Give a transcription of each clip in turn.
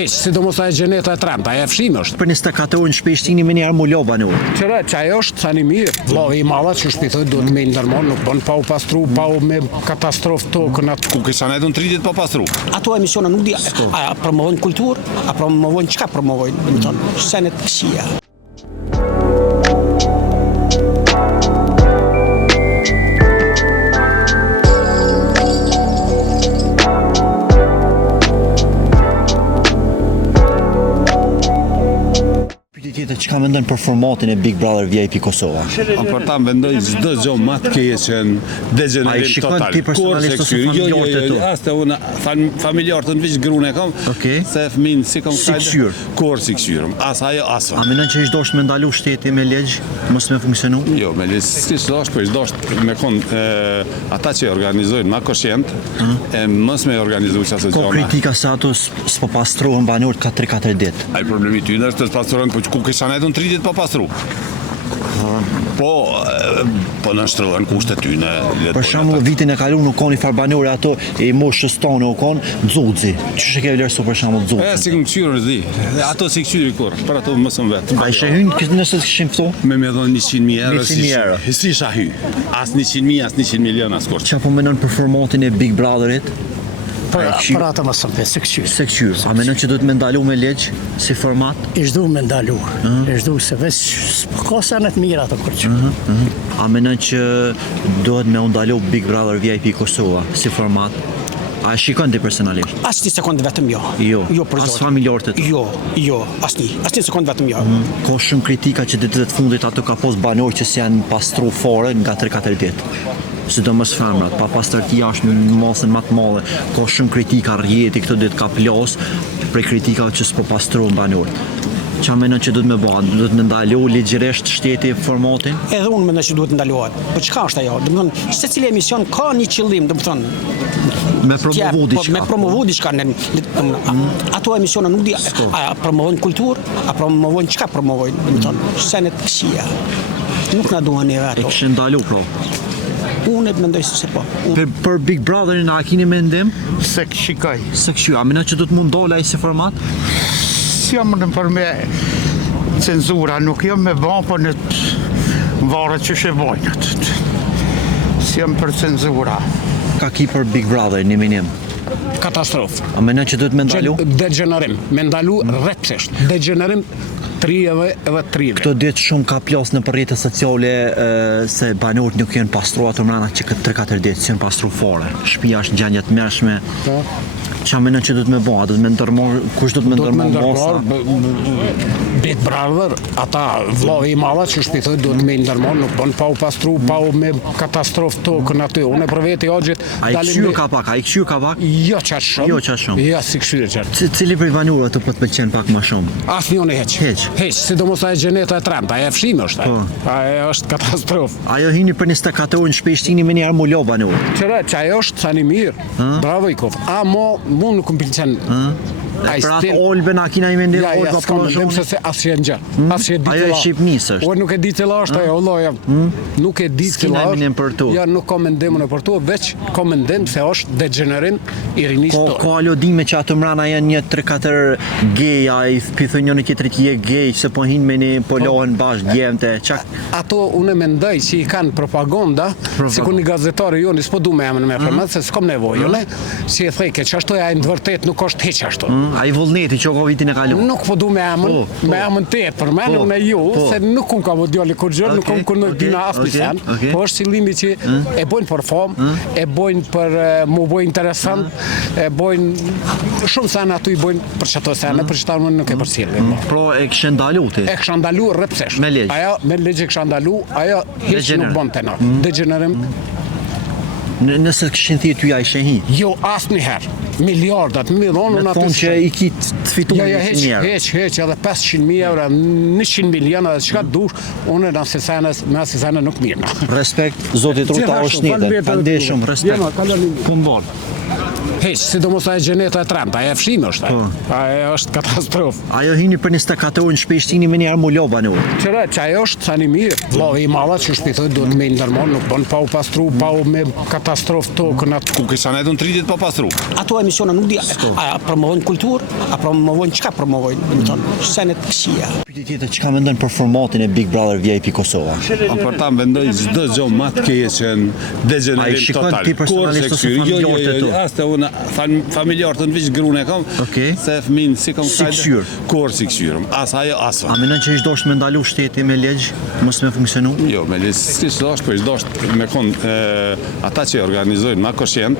Hiç, sidomos ajo gjeneta e tremta, ajo fshim është. Për 24 orë në shpeshtini me njerë mu loba në orë. Qëra, që ajo është tani mirë. Vllavi i mallat që shpitoj duhet me ndërmon, nuk bën pa u pastru, pa u me katastrofë tokën atë. Ku kisha ne 30 pa pastru. Ato emisione nuk di, a promovojnë kulturë, a promovojnë çka promovojnë, do të thonë, senet këqija. Çka mendon për formatin e Big Brother VIP Kosova? Për ta mendoj çdo gjë më të keqen, degenerim total. Ti personalisht ose familjarët e tu? Asta unë familjarët në veç gruan e kam. Se fëmin si kam kajtë. Kur si këshyrëm. As ajo as. A mendon që ish dosh me ndalu shteti me ligj, mos me funksionu? Jo, me ligj si dosh, po ish dosh me kon ata që organizojnë ma koshient, e mos me organizu çfarë gjëra. Ko kritika se ato s'po pastrohen banorët ka 3-4 ditë. Ai problemi ty është të pastrojnë, po ku kisha ne 30 pa pastru. Po në shtrëhen kushtet tyne. Për shembull vitin e kaluar nuk kanë far banore ato e moshës tonë u kanë Xuxi. Çish e ke vlerësuar për shembull Xuxi? Si kam kthyer zi. Ato si kthyer kur, për ato mos më vet. Ai shehyn nëse kishin ftu? Me dhon 100.000 euro. Si isha hy. As 100.000, as 100 milion as kur. Çfarë po mendon për formatin e Big Brotherit? Për ato më sëmpe, se këqyr. A menon që duhet me ndalu me ligj si format? Ish du me ndalu. Ish du se veç ka senet mira ato kur që. A menon që duhet me ndalu Big Brother VIP Kosova si format? A shikon ti personalisht? As një sekondë vetëm jo. Jo, as familjarët e tu? Jo, as një sekondë vetëm jo. Ka shumë kritika që ditët e fundit ato ka pos banorë që si janë pastru fare nga 3-4 ditë. Sidomos femrat, pa pastërtia është në masën më të madhe. Ka shumë kritika rrjeti këtë ditë ka plas për kritikave që s'po pastruan banorët. Qa menon që duhet me bëha? Duhet me ndalu ligjërisht shteti formatin? Edhe unë mendoj që duhet ndaluar. Po çka është ajo? Do të thonë, secili emision ka një qëllim, do të thonë. Me promovu diçka. Me promovu diçka. Ato emisione nuk di, a promovojnë kulturë, a promovojnë çka promovojnë, do të thonë, senet këqija. Nuk na duan ne ato. E kishin ndalu pra. Unë e mendoj se po. Për Big Brotherin a keni mendim? Se shikoj. Se kështu, a menon që do të mund dole ai si format? Si jam në për me cenzura, nuk jam me ban, po në varet që shë bojnë. Si jam për cenzura. Ka ki për Big Brother, një minim? Katastrofë. A menon që duhet me ndalu? Degenerim. Me ndalu rrepsisht. Degenerim 30. Këto ditë shumë ka plas në rrjetet sociale se banorët nuk janë pastruar të mrena që këtë 3-4 ditë që janë pastru fare. Shtëpia është në gjendje të mëshme. Qa menon që duhet me bëha? Duhet me ndërmor, kush duhet me ndërmor masa? Big Brother, ata vllavi i mallat që shpitoj duhet me ndërmor, nuk bën pa u pastru, pa u me katastrofë tokën aty. Unë për vetë hoxhit dalim. Ai këshyr ka pak? Jo çash shumë. Jo si këshyr çash. Cili prej banorëve të po të pëlqen pak më shumë? Asnjëri hiç. Hiç, sidomos ajo gjeneta e tremta, ajo fshim është. Ajo është katastrofë. Ajo hini për 24 orë në shpeshtini me njerë mu loba në orë. Qëra, që ajo është tani mirë. Bravo i kof. Mu nuk më pëlqen. Për atë Olben a kina i mendim? Ja, s'ka mendim se asë jenë gjë. Ajo e Shqipnis është. O nuk e di cila është ajo, loja. Nuk e di cila është. Ja, nuk ka mendimin e për tu, veç ka mendim se është degenerim i rinis tonë. Ka alodime që atë mrana janë një 3-4 geja, i pithë njënë tjetërit je gej, se po hinë me një polohen bashkë djemte. Ato unë mendoj që i kanë propaganda, si ku një gazetari jonë, s'po du me emën me përmet, se s'kom nevojë, si e thejke, që ashtu e ajnë vërtet nuk është heq ashtu. A i vullneti që ka vitin e kalu? Nuk po du me emën tepër, me ju, se nuk kun ka djali kur gjërë, nuk kun në dina asë pisen, po është qëllimi që e bojnë për famë, e bojnë për mu bojnë interesant, e bojnë shumë sen aty i bojnë për qëto sene, për qëta unë nuk e përcilë. Pro e kështë ndalu ti? E kështë ndalu rëpsesh. Me legj? Ajo me legj e kështë ndalu, ajo hiç nuk bon të na. Degenerim. Nëse këshin thirë ty a i shehi? Jo, asë njëherë. Miliardat, milionë në thonë që i kitë të fitu një njerë. Heq, edhe 500.000 euro, 100 miliona, dhe qëka dush, unë në asesene nuk mirë. Respekt, zotit Ruta Orshnitër, falënderit shumë, respekt. Kënë bolë. Hiç, sidomos ajo gjeneta e tremta, ajo fshim është. Ajo është katastrofë. Ajo hini për 24 orë në shpeshtini me njerë mu lo banorë. Qëra, që ajo është tani mirë. Vllavi i mallat që shpitoj duhet me ndërmon, nuk bën pa u pastru, pa u me katastrofë tokën atë. Ku kisha ne 3 ditë pa pastru. Ato emisione nuk di, a promovojnë kulturë, a promovojnë çka promovojnë, do të thonë, scenet këqija. Pyetje tjetër, çka mendon për formatin e Big Brother VIP Kosova? Për ta mendoj çdo gjë më të keqen, degenerim Ai shikon total. ti personalisht ose familjarët e tu? Asta unë familjarët në veç gruan e kam. Okej. Se fëmin si kam Si këshyr? Kur si këshyrëm. As ajo as. A mendon që ishtë me ndalu shteti me legj, mos me funksionu? Jo, me lisë s'kish dosh, po dosh me kon ata që organizojnë na koshient,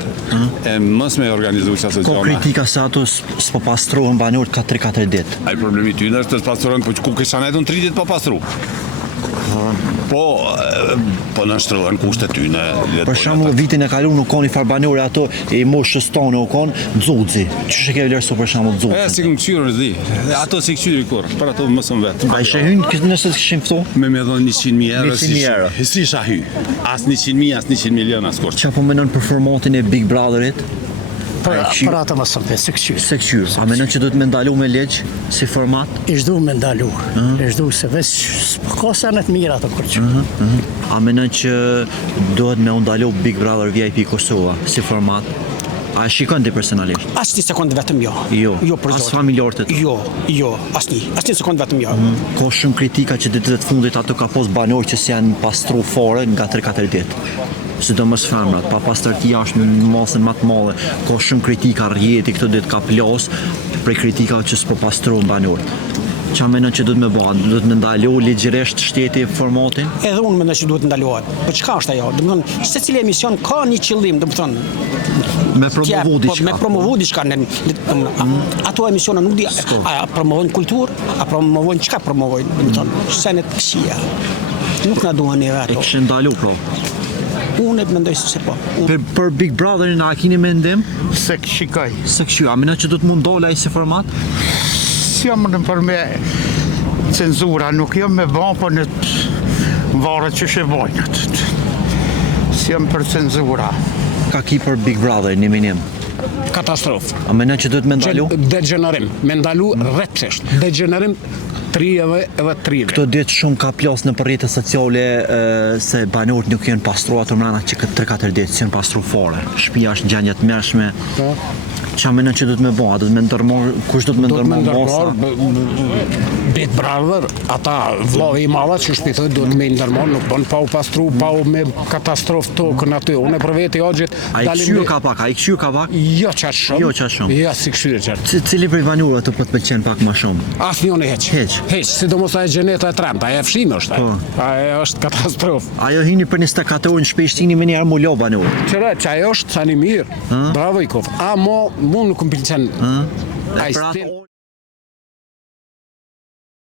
e mos me organizu çfarë Ko gjona. kritika se ato s'po pastrohen banorët ka 3-4 ditë. Ai problemi ty është të pastrojnë, po ku kisha ne 3 ditë pa pastru. Po nështrojnë kushtet ty në... Për shembull vitin e kaluar nuk kanë far banorë ato e moshës tonë u kanë Xuxi. Ç'është ke vlerësuar për shembull E, Xuxi? si këmë këshyrë zi. Ato si këshyri kur, për ato mësëm vetë. A ishe hyn nëse të kishin ftu? Me dhënë 100.000 euro, 100.000 euro. Si isha hy. As 100.000, as 100 milion, as kur. Çfarë po mendon për formatin e Big Brotherit? Për atë më sëmpe, se këqyrë. Se këshyr. A mendon që duhet me ndalu me legj si format? Ishdu me ndalu. Ishdu se veç s'ka senet mira ato kërqy. A mendon që duhet me ndalu Big Brother VIP Kosova si format? A shikon ti personalisht? As një sekond vetëm jo. Jo, për as zotin. familjarët e tu? Jo, as një sekond vetëm jo. Ka shumë kritika që ditët e fundit ato ka pos banorë që s'janë pastru fare nga 3-4 ditë. Sidomos femrat, pa pastërtia është në masën më të madhe. Ka shumë kritika rrjeti këto ditë ka plas për kritikave që s'po pastruan banorët. Qa mendon që duhet me bëj? Duhet me ndalu ligjërisht shteti formatin? Edhe unë mendoj që duhet ndalohet. Po çka është ajo? Do të thonë, secili emision ka një qëllim, do të thonë, Me promovu diçka. me promovu diçka. Ato emisione nuk di, a promovojnë kulturë, a promovojnë çka promovojnë, do të thonë, scenet këqija. Nuk na duan neve E ato. kishin ndalu pra. Unë mendoj se po. Për Big Brotherin a keni mendim? Se shikoj. Se kështu, a mendon që do të mund dole ai si format? Jam në për me cenzura, nuk jam me ban, po në varet që shë bojnë. Si jam për cenzura. Ka ki për Big Brother një minim? Katastrofë. A mendon që duhet me ndalu? Degenerim. Me ndalu rrepsisht. Degenerim 3 edhe 3. Këto ditë shumë ka plas në rrjete sociale se banorët nuk janë pastruar ato mrena që këtë 3-4 ditë janë pastru fare. Shtëpia është në gjendje të mërshme. Qa mendon që duhet me bëj? A duhet me ndërmor, kush duhet me ndërmor masa? Big Brother, ata vllavi i mallat që shpitoj duhet me ndërmon, nuk bën pa u pastru, pa u me katastrofë tokën aty. Unë për vetë hoxhit A i këshyr ka pak, a i këshyr ka pak? Jo qatë shumë. Jo qatë shumë. Jo si këshyr qatë. Cili prej banorëve të po të pëlqen pak më shumë? Asnjëri hiç. Hiç. Sidomos ajo gjeneta e tremta, ajo fshim është. Ajo është katastrofë. Ajo hini për 24 orë në shpeshtini me njerë mu lo banorë. Qëra, që ajo është tani mirë. Bravo i kof. A mu nuk më pëlqen. Për atë